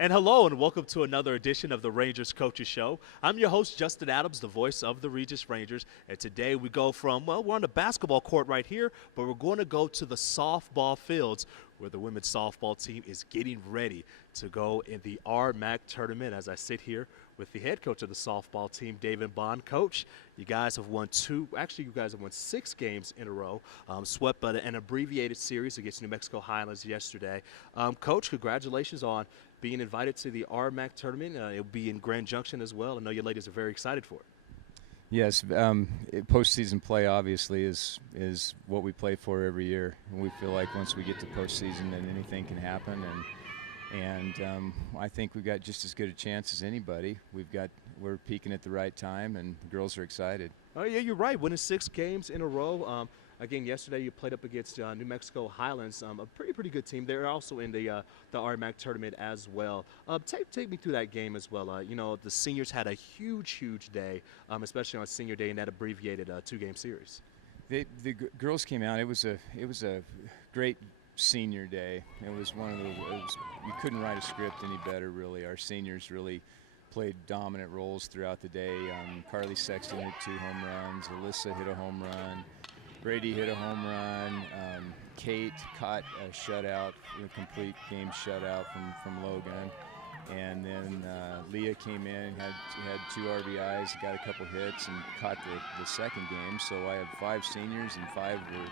And hello and welcome to another edition of the Rangers Coaches Show. I'm your host, Justin Adams, the voice of the Regis Rangers. And today we go from, well, we're on the basketball court right here, but we're going to go to the softball fields where the women's softball team is getting ready to go in the RMAC tournament. As I sit here with the head coach of the softball team, David Bond. Coach, you guys have won you guys have won 6 games in a row, swept an abbreviated series against New Mexico Highlands yesterday. Coach, congratulations on being invited to the RMAC tournament. It'll be in Grand Junction as well. I know you ladies are very excited for it. Yes, postseason play obviously is what we play for every year. And we feel like once we get to postseason, then anything can happen. And I think we've got just as good a chance as anybody. We're peaking at the right time, and the girls are excited. Oh yeah, you're right. Winning 6 games in a row. Again, yesterday you played up against New Mexico Highlands, a pretty good team. They're also in the RMAC tournament as well. Take me through that game as well. You know, the seniors had a huge day, especially on senior day in that abbreviated 2-game series. The girls came out. It was a great senior day. It was you couldn't write a script any better, really. Our seniors really played dominant roles throughout the day. Carly Sexton hit 2 home runs. Alyssa hit a home run. Brady hit a home run. Kate caught a shutout, a complete game shutout from Logan. And then Leah came in, had 2 RBIs, got a couple hits, and caught the second game. So I had 5 seniors, and 5 were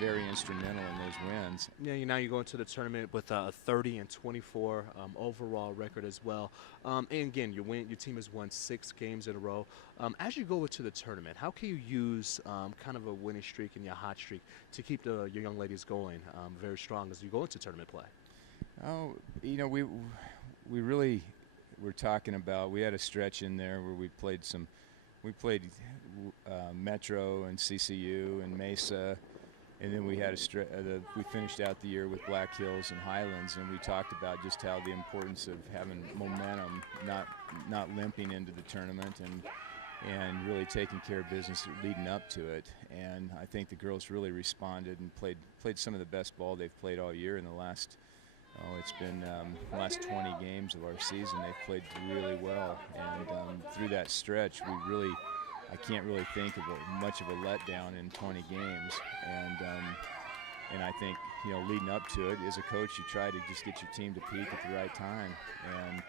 very instrumental in those wins. Yeah, now you go into the tournament with a 30-24 overall record as well. And again, your team has won 6 games in a row. As you go into the tournament, how can you use kind of a winning streak and your hot streak to keep your young ladies going very strong as you go into tournament play? Oh, you know, we really were talking about, we had a stretch in there where we played Metro and CCU and Mesa. And then we had we finished out the year with Black Hills and Highlands, and we talked about just how the importance of having momentum, not limping into the tournament, and really taking care of business leading up to it. And I think the girls really responded and played some of the best ball they've played all year in the last. It's been the last 20 games of our season. They've played really well, and through that stretch, I can't really think of much of a letdown in 20 games, and I think, you know, leading up to it, as a coach, you try to just get your team to peak at the right time, and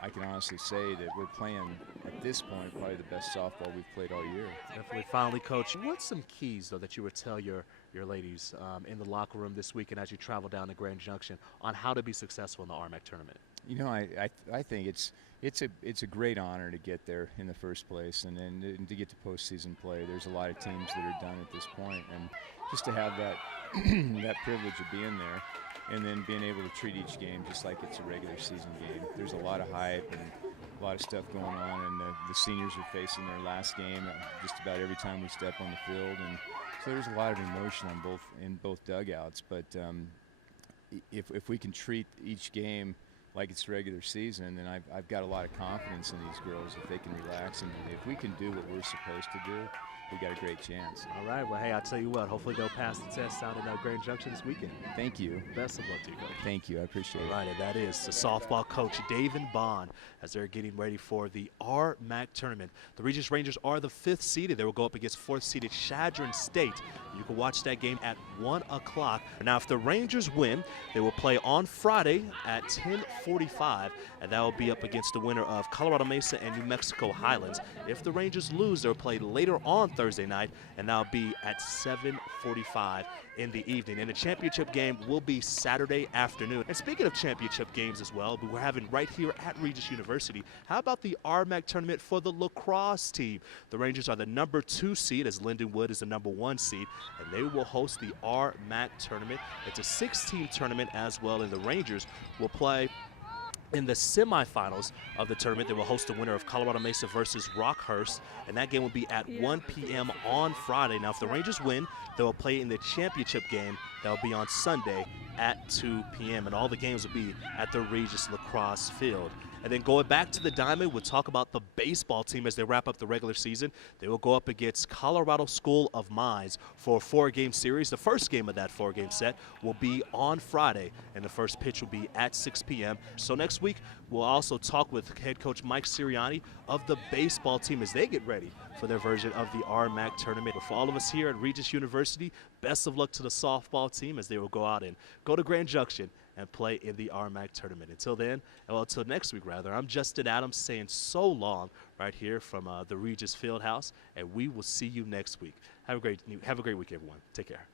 I can honestly say that we're playing at this point probably the best softball we've played all year. Definitely. Finally, Coach, what's some keys though that you would tell your ladies in the locker room this weekend as you travel down to Grand Junction on how to be successful in the RMAC tournament? You know, I think it's a great honor to get there in the first place, and then to get to postseason play. There's a lot of teams that are done at this point, and just to have that that privilege of being there, and then being able to treat each game just like it's a regular season game. There's a lot of hype and a lot of stuff going on, and the seniors are facing their last game just about every time we step on the field, and so there's a lot of emotion in both dugouts. But if we can treat each game like it's regular season, then I've got a lot of confidence in these girls if they can relax, and if we can do what we're supposed to do, we got a great chance. All right. Well, hey, I'll tell you what. Hopefully they'll pass the test out in Grand Junction this weekend. Thank you. Best of luck to you, Coach. Thank you. I appreciate it. All right, and that is the softball coach, David Bond, as they're getting ready for the RMAC tournament. The Regis Rangers are the 5th seeded. They will go up against 4th seeded Chadron State. You can watch that game at 1 o'clock. Now, if the Rangers win, they will play on Friday at 10:45, and that will be up against the winner of Colorado Mesa and New Mexico Highlands. If the Rangers lose, they'll play later on Thursday night, and that'll be at 7:45 in the evening. And the championship game will be Saturday afternoon. And speaking of championship games as well, we're having right here at Regis University, how about the RMAC tournament for the lacrosse team? The Rangers are the number 2 seed, as Lindenwood is the number 1 seed, and they will host the RMAC tournament. It's a 6-team tournament as well, and the Rangers will play in the semifinals of the tournament. They will host the winner of Colorado Mesa versus Rockhurst, and that game will be at 1 p.m. on Friday. Now, if the Rangers win, they will play in the championship game. That will be on Sunday at 2 p.m., and all the games will be at the Regis Lacrosse Field. And then going back to the Diamond, we'll talk about the baseball team as they wrap up the regular season. They will go up against Colorado School of Mines for a 4-game series. The first game of that 4-game set will be on Friday, and the first pitch will be at 6 p.m. So next week, we'll also talk with head coach Mike Sirianni of the baseball team as they get ready for their version of the RMAC tournament. But for all of us here at Regis University, best of luck to the softball team as they will go out and go to Grand Junction and play in the RMAC tournament. Until then, well, until next week rather, I'm Justin Adams saying so long right here from the Regis Fieldhouse, and we will see you next week. Have a great week, everyone. Take care.